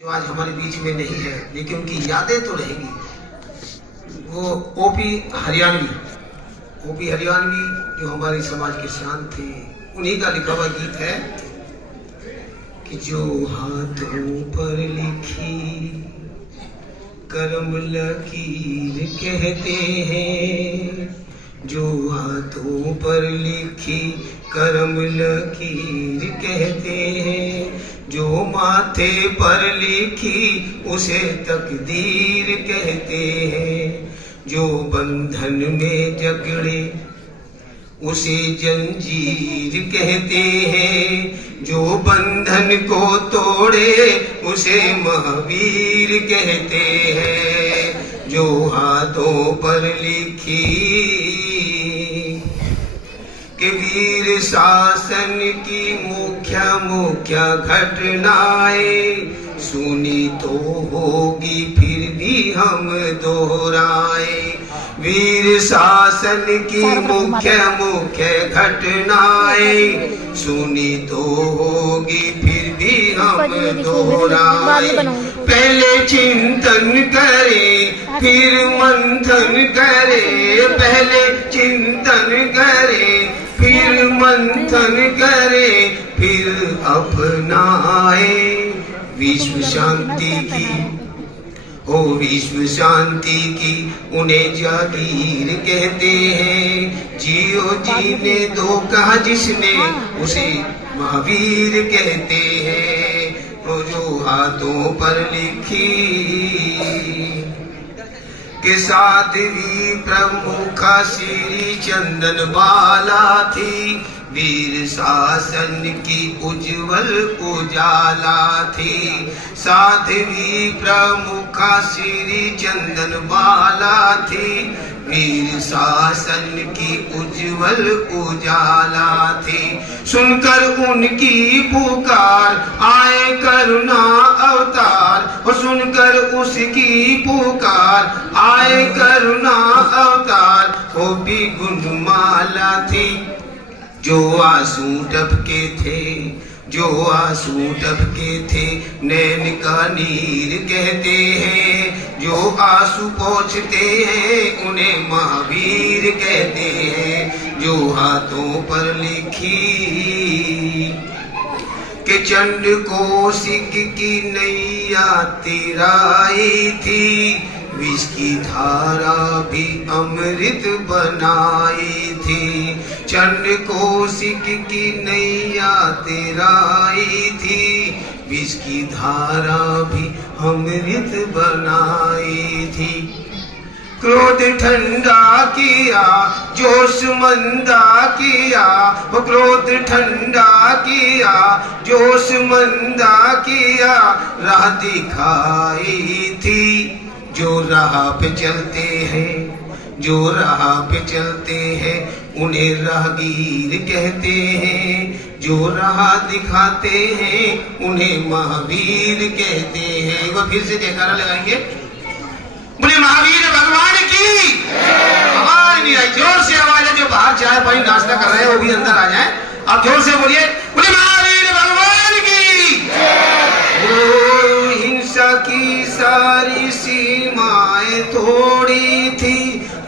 जो आज हमारे बीच में नहीं है, लेकिन उनकी यादें तो रहेंगी। वो ओपी हरियाणवी जो हमारे समाज के शान थे, उन्हीं का लिखा हुआ गीत है कि जो हाथों पर लिखी करम लकीर कहते हैं, जो हाथों पर लिखी करम लकीर कहते हैं, जो माथे पर लिखी उसे तकदीर कहते हैं, जो बंधन में जकड़े उसे जंजीर कहते हैं, जो बंधन को तोड़े उसे महावीर कहते हैं, जो हाथों पर लिखी कि वीर शासन की मुख्य घटनाएं सुनी तो होगी फिर भी हम दोहराए। वीर शासन की मुख्य घटनाएं सुनी तो होगी फिर भी हम दोहराए। पहले चिंतन करें फिर मंथन करें, पहले चिंतन करें फिर मंथन करे, फिर अपनाए विश्व शांति की, हो विश्व शांति की उन्हें जागीर कहते हैं। जियो जीने दो कहा जिसने उसे महावीर कहते हैं। वो जो हाथों पर लिखी के साध्वी प्रमुखा श्री चंदन बाला थी, वीर शासन की उज्जवल उजाला थी। साध्वी प्रमुखा श्री चंदन बाला थी, वीर शासन की उज्जवल उजाला थी। सुनकर उनकी पुकार आए करुणा अवतार, और सुनकर उसकी पुकार आए करुणा अवतार। वो भी गुणमाला थी जो आंसू टपके थे, जो आंसू टपके थे नैन का नीर कहते हैं। जो आंसू पोंछते हैं उन्हें महावीर कहते हैं। जो हाथों पर लिखी कि चंड कौशिक की नैया तिराई थी, विष की धारा भी अमृत बनाई थी। चंड कौशिक की नैया तिराई थी, विष की धारा भी अमृत बनाई थी। क्रोध ठंडा किया जोश मंदा किया, वो क्रोध ठंडा किया जोश मंदा किया। राह दिखाई थी जो राह पे चलते हैं, जो राह पे चलते हैं उन्हें राहगीर कहते हैं। जो राह दिखाते हैं उन्हें महावीर कहते हैं। एक बार फिर से जयकारा लगाएंगे, बोले महावीर भगवान की आवाज नहीं आई, जोर से आवाज है। जो बाहर चाय पानी नाश्ता कर रहे हैं वो भी अंदर आ जाए। आप जोर से बोलिए, बोले महावीर भगवान की। हिंसा की सारी सीमाएं तोड़ी थी,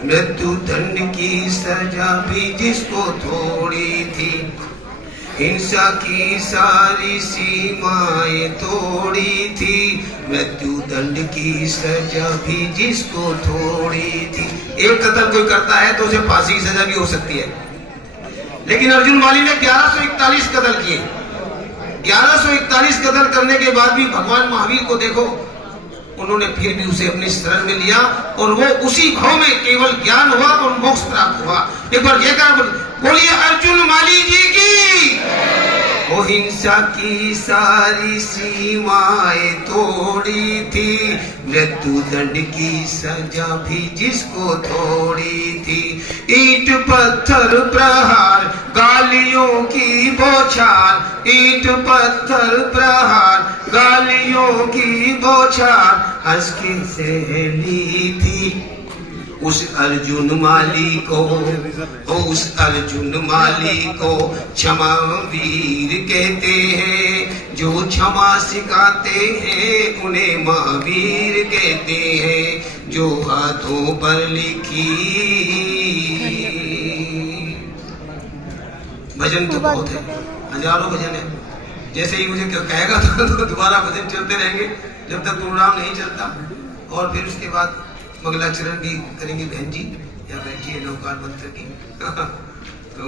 मृत्यु दंड की सजा भी जिसको थोड़ी थी। हिंसा की सारी सीमाएं तोड़ी थी, मृत्यु दंड की सजा भी जिसको थोड़ी थी। एक कत्ल कोई करता है तो उसे फांसी की सजा भी हो सकती है, लेकिन अर्जुन वाली ने 1141 कत्ल किए। 1141 कत्ल करने के बाद भी भगवान महावीर को देखो, उन्होंने फिर भी उसे अपनी शरण में लिया, और वो उसी भाव में केवल ज्ञान हुआ और मोक्ष प्राप्त हुआ। एक बार जयकार बोलिए अर्जुन माली जी की। वो हिंसा की सारी सीमाएं तोड़ी थी, मृत्यु दंड की सजा भी जिसको थोड़ी थी। ईंट पत्थर प्रहार गालियों की बौछार, ईंट पत्थर प्रहार गालियों की बौछार हंस के सहली थी। उस अर्जुन माली को, उस अर्जुन माली को क्षमा वीर कहते हैं। जो क्षमा सिखाते हैं उन्हें महावीर कहते हैं। जो हाथों पर लिखी, भजन तो बहुत है, हजारों भजन है। जैसे ही मुझे कहेगा तो दोबारा भजन चलते रहेंगे जब तक प्रोग्राम नहीं चलता। और फिर उसके बाद मंगलाचरण भी करेंगे बहन जी, या बैठिए नौकार मंत्र की तो